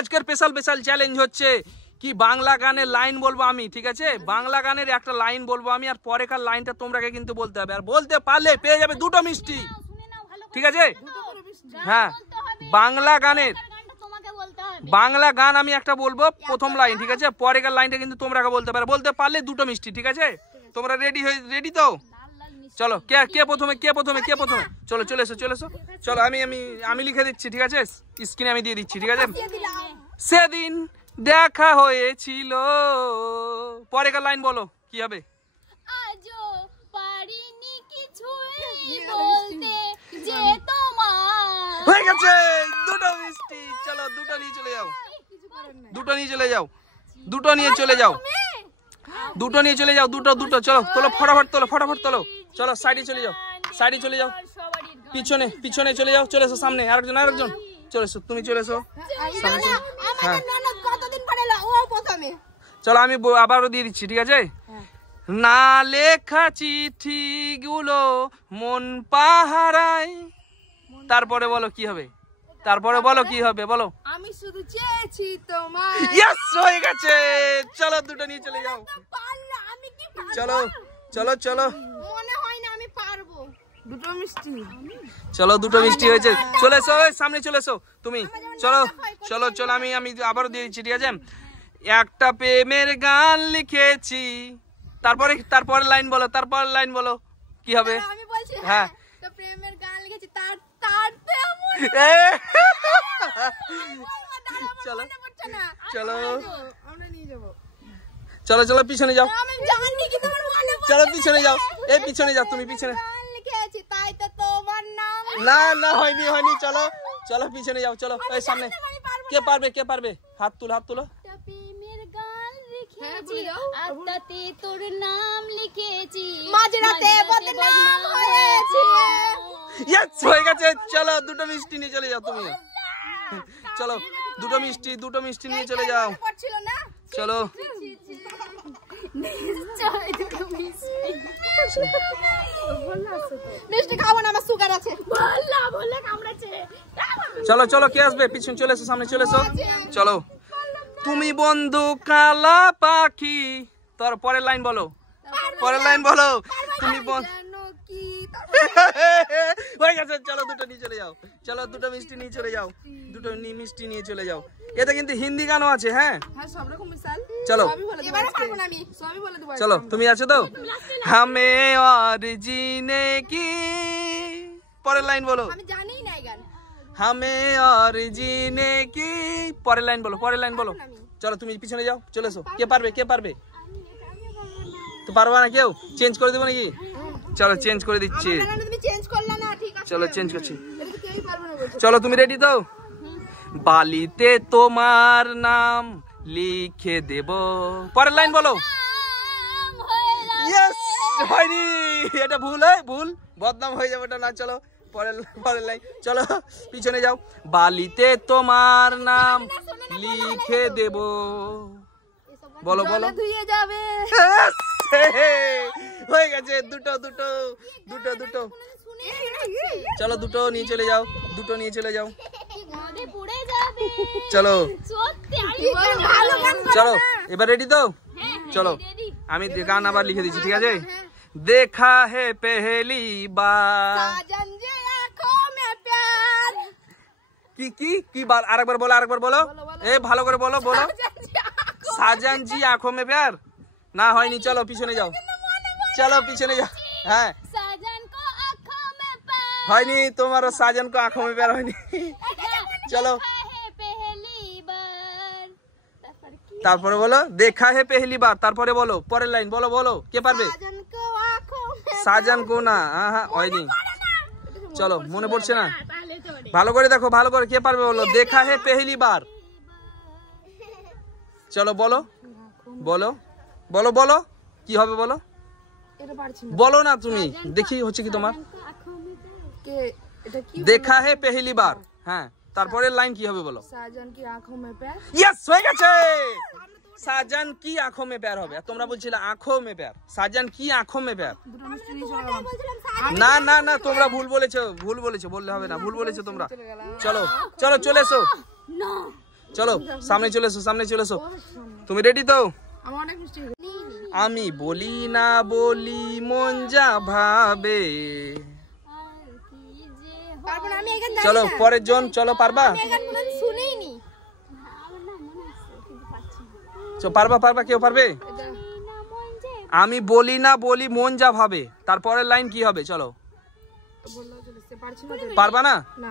আজকের special challenge হচ্ছে কি বাংলা গানের লাইন বলবো আমি, ঠিক আছে? বাংলা গানের একটা লাইন বলবো আমি, আর পরেকার লাইনটা তোমরাকে কিন্তু বলতে হবে, আর বলতে পারলে পেয়ে যাবে 2টো মিষ্টি, ঠিক আছে? হ্যাঁ, বাংলা গানের বাংলা গান আমি একটা বলবো প্রথম লাইন, ঠিক আছে? পরেকার লাইনটা কিন্তু তোমরাকে বলতে পারো, বলতে পারলে 2টো মিষ্টি, ঠিক আছে? তোমরা রেডি তো? চলো, কে প্রথমে চলো চলে এসো চলো, আমি লিখে দিচ্ছি, ঠিক আছে? স্ক্রিনে আমি দিয়ে দিচ্ছি, ঠিক আছে? সেদিন দেখা হয়েছিল, পরেকার লাইন বলো কি হবে? আজও পারিনি কিছুই বলতে যে তোমার। হয়ে গেছে 2টো মিষ্টি। চলো 2টো নিয়ে চলে যাও, 2টো নিয়ে চলে যাও, 2টো নিয়ে চলে যাও, 2টো নিয়ে চলে যাও, 2টো চলো, তোলো ফটাফট তোলো, চলো সাইডে চলে যাও, পিছনে চলে যাও, চলে এসো সামনে, আরেকজন চলে এসো, তুমি চলে এসো সামনে। হ্যাঁ চলো, আমি আবারও দিয়ে দিচ্ছি, ঠিক আছে? না লেখা চিঠি গুলো মন পাহারায়, তারপরে বলো কি হবে? বলো। আমি শুধু চেয়েছি তোমার। ইয়েস, হয়ে গেছে। চলো 2টো নিয়ে চলে যাও, চলো মনে হয় না আমি পারবো। 2টো মিষ্টি, চলো 2টো মিষ্টি হয়েছে, চলে এসো সামনে, চলে এসো তুমি, চলো আমি আবারও দিয়ে দিচ্ছি, ঠিক আছে? একটা প্রেমের গান লিখেছি, তারপরে লাইন বলো কি হবে? আমি বলছি হ্যাঁ, তো প্রেমের গান লিখেছি, তার চলো আমরা নিয়ে যাবো। চলো পিছনে যাও, আমি জানি কি তোমার মনে পড়ছে। চলো পিছনে যাও, পিছনে যাও, তুমি পিছনে। গান লিখেছি তাই তো তোমার নাম। না হয়নি, চলো পিছনে যাও, চলো এই সামনে। কে পারবে? হাত তুলো। প্রেমের গান লিখেছি, আত্মাতে তোর নাম লিখেছি, মাঝরাতে বদনাম হয়েছে। ইয়েস, হয়ে গেছে। চলো 2টো মিষ্টি নিয়ে চলে যাও তুমি, চলো 2টো মিষ্টি নিয়ে চলে যাও, পড়ছিল না? চলো। মিষ্টি খাবো না, আমার সুগার আছে। বললে কামড়াচ্ছে। চলো কে আসবে? পিছনে চলে এসো, সামনে চলে এসো, চলো। তুমি বন্ধু কালা পাখি, তোর পরের লাইন বলো, তুমি হয়ে গেছে। চলো 2টো নিয়ে চলে যাও, 2টো মিষ্টি নিয়ে চলে যাও, 2টো মিষ্টি নিয়ে চলে যাও। এতে কিন্তু হিন্দি গানও আছে। হ্যাঁ সব রকম মিশাল। চলো এবারে পারবো না আমি, সবই বলে দেবো। চলো, তুমি আছো তো? হামে আর জিনে কি, পরের লাইন বলো। আমি জানি না এই গান। হামে আর জিনে কি, পরের লাইন বলো। চলো তুমি পিছনে যাও, চলে এসো। কে পারবে? তো পারবা না কেউ? চেঞ্জ করে দেবো নাকি? চলো চেঞ্জ করে দিচ্ছি, তুমি চেঞ্জ করলে না, ঠিক আছে? চলো চেঞ্জ করছি। এটা তো কেউই পারবে না বলছো। চলো তুমি রেডি তো? বালিতে তোমার নাম লিখে দেব, পরের লাইন বলো। ইয়েস, হয়নি, এটা ভুল, বদনাম হয়ে যাবে, এটা না। চলো পরের লাইন, চলো পিছনে যাও। বালিতে তোমার নাম লিখে দেব, বলো। ধুয়ে যাবে। হয়ে গেছে 2টো। চলো 2টো নিয়ে চলে যাও, চলো এবার রেডি তো? চলো আমি গান আবার লিখে দিচ্ছি, ঠিক আছে? দেখা হে পেহেলি বার, কি বার? আরেকবার বলো, ভালো করে বলো। সাজান জি আঁখোं में प्यार, না হয়নি। চলো পিছনে যাও, হ্যাঁ হয়নি, তোমারও সাজান কো আঁখোं में प्यार হয়নি। চলো তারপরে বলো দেখা হে পেহলি বার, তারপরে বলো পরের লাইন, বলো কে পারবে? সাজান কো না, হ্যাঁ হয়নি। চলো মনে পড়ছে না, ভালো করে দেখো, কে পারবে বলো। দেখা হে পেহলি বার, চলো বলো কি হবে? বলো না তুমি, দেখি হচ্ছে কি তোমার। দেখা হে পেহলি বার, হ্যাঁ তারপরে লাইন কি হবে বলো। সাজান কি আঁখোं में प्यार। ইয়েস, হয়ে গেছে। সাজান কি আঁখোं में प्यार হবে, তোমরা বলছিলে আঁখোं में प्यार, সাজান কি আঁখোं में प्यार। না তোমরা ভুল বলেছো, বললে হবে না, ভুল বলেছো তোমরা। চলো চলে এসো, চলো সামনে চলে এসো, সামনে চলে এসো। তুমি রেডি তো? আমার অনেক মিষ্টি হয়ে গেছে। আমি বলি না বলি মন যা ভাবে। আর কি যে পারবো না, আমি এই গান জানি চলো না। পরের জন, চলো পারবা? এই গান কোনোদিন শুনেইনি। আমার না মনে আছে কিন্তু পাচ্ছি না। পারবা পারবা, কেউ পারবে? এটা না মন যে আমি বলি না বলি মন যা ভাবে, তারপরের লাইন কি হবে? চলো বললেও চলেছে, পারছি না তো। পারবা না? না,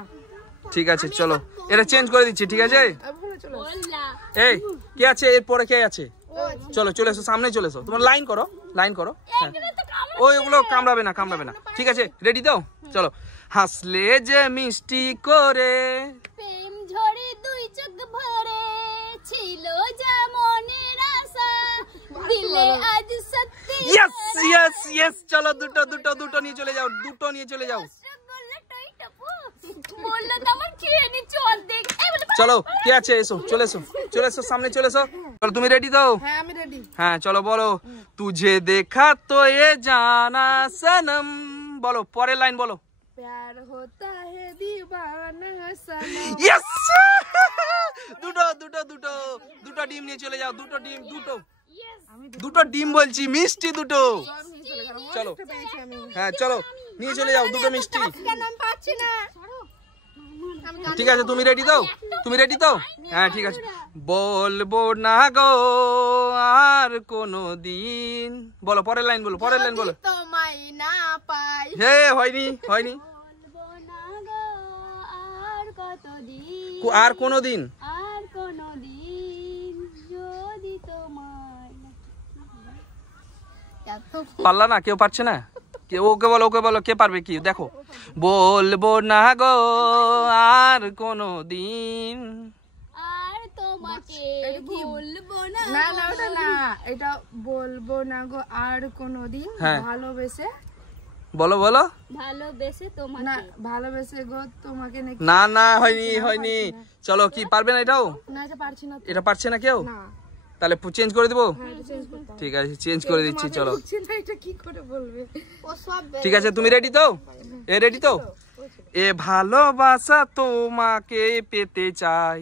ঠিক আছে চলো, এটা চেঞ্জ করে দিচ্ছি, ঠিক আছে? আর বলে চলে আসো। বললা এই কে আছে এরপরে, কে আছে? চলো চলে এসো, সামনে চলে এসো। তোমার লাইন করো, লাইন করো। হ্যাঁ ওইগুলো কামড়াবে না, কামড়াবে না। ঠিক আছে রেডি তো? চলো। হাসলে যে মিষ্টি করে, প্রেম ঝরে দুই চোখ ভরে, ছিল যা মনের আশা, দিলে আজ সত্যি ইয়েস ইয়েস ইয়েস। চলো দুটো দুটো দুটো নিয়ে চলে যাও, দুটো নিয়ে চলে যাও। রসগোল্লাটাই টাপু বললো তো আমার খেয়ে নি, চল দেখ এই বলে চলো কে আছে, এসো চলে এসো, চলে এসো, সামনে চলে এসো। চলো তুমি রেডি তো? হ্যাঁ আমি রেডি। হ্যাঁ চলো বলো। তুঝে দেখা তো এ জানা সনম, বলো পরের লাইন বলো। प्यार होता है दीवाना सनम। ইয়েস। দুটো দুটো দুটো দুটো ডিম নিয়ে চলে যাও, দুটো ডিম, দুটো দুটো ডিম বলছি, মিষ্টি দুটো। চলো পেয়েছি আমি। হ্যাঁ চলো নিয়ে চলে যাও দুটো মিষ্টি। কেন আমি পাচ্ছি না? ঠিক আছে তুমি রেডি তো? তুমি রেডি তো? হ্যাঁ ঠিক আছে। বলবো না গো আর কোনো দিন, বলো পরের লাইন বলো, পরের লাইন বলো। তোমায় না পাই। হে হয়নি হয়নি। বলবো না গো আর কতদিন, আর কোনো দিন, আর কোনদিন যদি তোমার এত পারলা না? কেউ পারছে না? কেউ ওকে বলো, ওকে বলো, কে পারবে কি? দেখো বলবো না গো আর কোনো দিন। আর তোমাকে বলবো না না না ওটা না, এটা বলবো না গো আর কোনোদিন, হ্যাঁ। ভালোবেসে বলো বলো। ভালোবেসে না, তোমাকে ভালোবেসে গো তোমাকে নাকি। না না হয়নি হয়নি। চলো কি পারবে না এটাও? না এটা পারছি না তো। এটা পারছে না কেউ? না, তাহলে চেঞ্জ করে দেবো। হ্যাঁ এটা চেঞ্জ করতে হবে। ঠিক আছে চেঞ্জ করে দিচ্ছি, চলো। বুঝছি না এটা কি করে বলবে। ও সব ঠিক আছে তুমি রেডি তো? এ রেডি তো? এ ভালোবাসা তোমাকে পেতে চাই।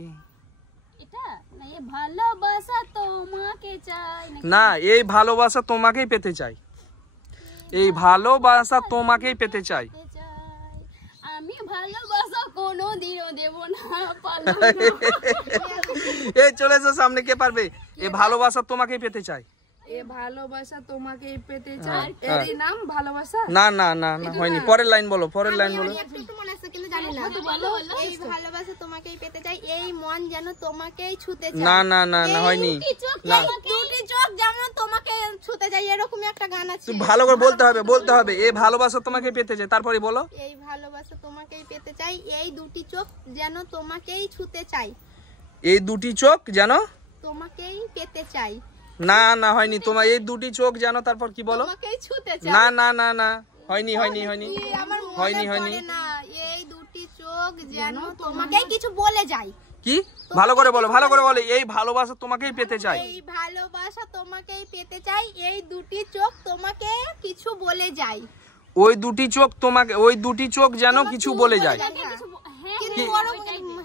এটা না, এ ভালোবাসা তোমাকে চাই নাকি? না এই ভালোবাসা তোমাকেই পেতে চাই, এই ভালোবাসা তোমাকেই পেতে চাই। পেতে চাই। আমি ভালোবাসা কোনোদিনও দেব না, পারবো না। এই চলে এসো সামনে, কে পারবে? এ ভালোবাসা তোমাকেই পেতে চাই। এ ভালোবাসা তোমাকে পেতে চাই, হ্যাঁ। এরই নাম ভালোবাসা। না না না না হয়নি, পরের লাইন বলো, পরের লাইন বলো। একটু মনে আছে কিন্তু জানি না। ভালো হলো। এই ভালোবাসা তোমাকেই পেতে চাই, এই মন যেন তোমাকেই ছুতে চায়। না না না না হয়নি। দুটি চোখ না। তোমাকে দুটি চোখ যেমন তোমাকে ছুতে যায়, এরকমই একটা গান আছে। তুমি ভালো করে বলতে হবে, বলতে হবে। এ ভালোবাসা তোমাকে পেতে চাই, তারপরে বলো। এই ভালোবাসা তোমাকেই পেতে চাই, এই দুটি চোখ যেন তোমাকেই ছুতে চাই, এই দুটি চোখ যেন, তোমাকেই পেতে চাই, না না হয়নি। তোমার এই দুটি চোখ যেন, তারপর কি বলো? তোমাকেই ছুতে চাই। না না না না হয়নি হয়নি হয়নি কি আমার হয়নি, মনে হয়নি। পড়ে না, এই দুটি চোখ যেন তোমাকেই কিছু বলে যায়। কি? ভালো করে বলো, ভালো করে বলো। এই ভালোবাসা তোমাকেই পেতে চাই। এই ভালোবাসা তোমাকেই পেতে চাই, এই দুটি চোখ তোমাকে কিছু বলে যায়। ওই দুটি চোখ তোমাকে, ওই দুটি চোখ যেন কিছু বলে যায়। হ্যাঁ। হ্যাঁ কিন্তু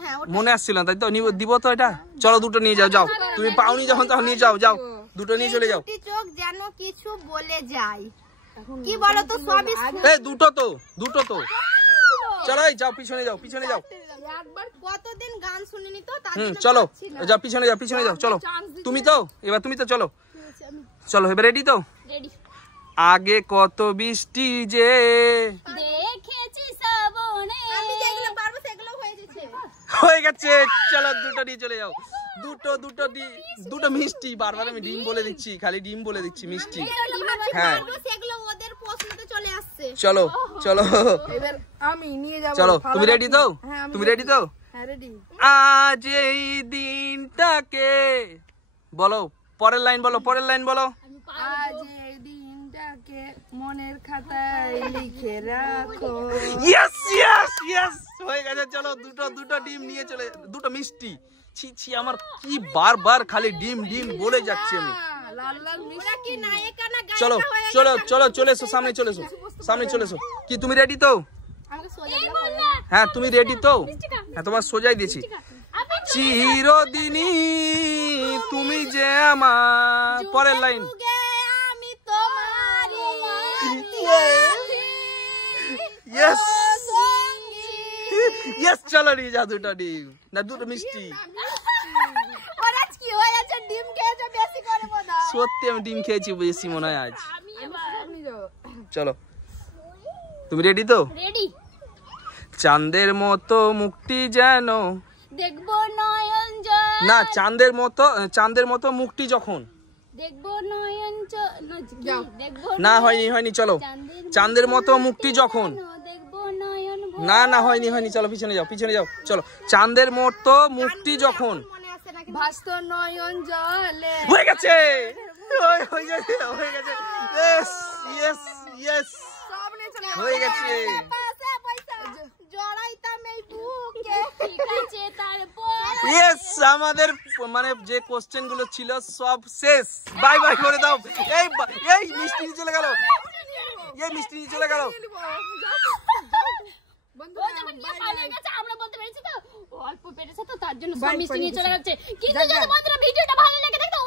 হ্যাঁ ওটা মনে আসছিল না, তাই তো? দিব তো এটা। চলো দুটো নিয়ে যাও, যাও। তুমি পাওনি যখন তখন নিয়ে যাও, যাও দুটো নিয়ে চলে যাও। দুটি চোখ যেন কিছু বলে যায়। কি বলো তো, সবই এই দুটো তো, দুটো তো। চলো এই যাও, পিছনে যাও, পিছনে যাও। একবার কতদিন গান শুনিনি তো, তার হুম জন্য চলো পাচ্ছি না। যাও, পিছনে যাও, পিছনে যাও। চলো তুমি তো, এবার তুমি তো চলো। চলো এবার রেডি তো? রেডি। আগে কত বৃষ্টি যে দেখেছি শ্রাবণে, আমি যেগুলো পারবো সেগুলো হয়ে যাচ্ছে। হয়ে গেছে। চলো দুটো নিয়ে চলে যাও। দুটো দুটো দুটো মিষ্টি, বারবার আমি ডিম বলে দিচ্ছি, খালি ডিম বলে দিচ্ছি, মিষ্টি। হ্যাঁ পারবো সেগুলো ওদের প্রশ্নতে চলে আসছে। চলো চলো এবার আমি নিয়ে যাব। চলো তুমি রেডি তো? হ্যাঁ আমি তুমি রেডি তো? হ্যাঁ রেডি। আজ এই দিনটাকে, বলো পরের লাইন বলো, পরের লাইন বলো। আজ এই দিনটাকে মনের খাতায় লিখে রাখো। ইয়েস ইয়েস ইয়েস হয়ে গেছে। চলো দুটো দুটো ডিম নিয়ে চলে, দুটো মিষ্টি। ছি ছি, আমার কি বারবার খালি ডিম ডিম বলে যাচ্ছি আমি। লাল লাল মিষ্টি। ওরা কি নায়িকা না গায়িকা চলো হয়ে চলো চলো চলে এসো, সামনে চলে এসো, সামনে চলে এসো। কি তুমি রেডি তো? আমাকে সোজা এই বললা হ্যাঁ তুমি রেডি তো? হ্যাঁ তোমার সোজাই দিয়েছি। চিরদিনই তুমি যে আমার। পরের লাইন। যুগে আমি তোমারই ইয়েস সঙ্গী। ইয়েস, চলো নি জাদুটা ডিম না দুটো মিষ্টি। ওর আজ কি হয়ে আছে? ডিম খেয়েছো বেশি করে মনে হয়। সত্যি আমি ডিম খেয়েছি বেশি মনে হয় আজ। চলো, তুমি রেডি তো? রেডি। চাঁদের মতো মুখটি যেন, দেখবো নয়ন জল, না চাঁদের মতো মুখটি যখন, দেখবো নয়ন দেখবো না হয়নি চলো। চাঁদের মতো মুখটি যখন, দেখবো নয়ন না হয়নি চলো পিছনে যাও চলো। চাঁদের মতো মুখটি যখন, মনে আছে নাকি? ভাস্ত নয়ন জলে। হয়ে গেছে হয়ে গেছে ইয়েস সব নিয়ে চলে হয়ে গেছে। পাশে পয়সা জড়াইতাম এই বুকে। ঠিক আছে তারপর ইয়েস, আমাদের মানে যে কোশ্চেন গুলো ছিল সব শেষ। বাই বাই করে দাও। এই মিষ্টি নিয়ে চলে গেল, ও যখন নিয়ে পালিয়ে গেছে আমরা বলতে পেরেছি তো অল্প পেরেছে তো তার জন্য সব মিষ্টি নিয়ে চলে যাচ্ছে। কিন্তু যদি বন্ধুরা ভিডিওটা ভালো লেগে থাকে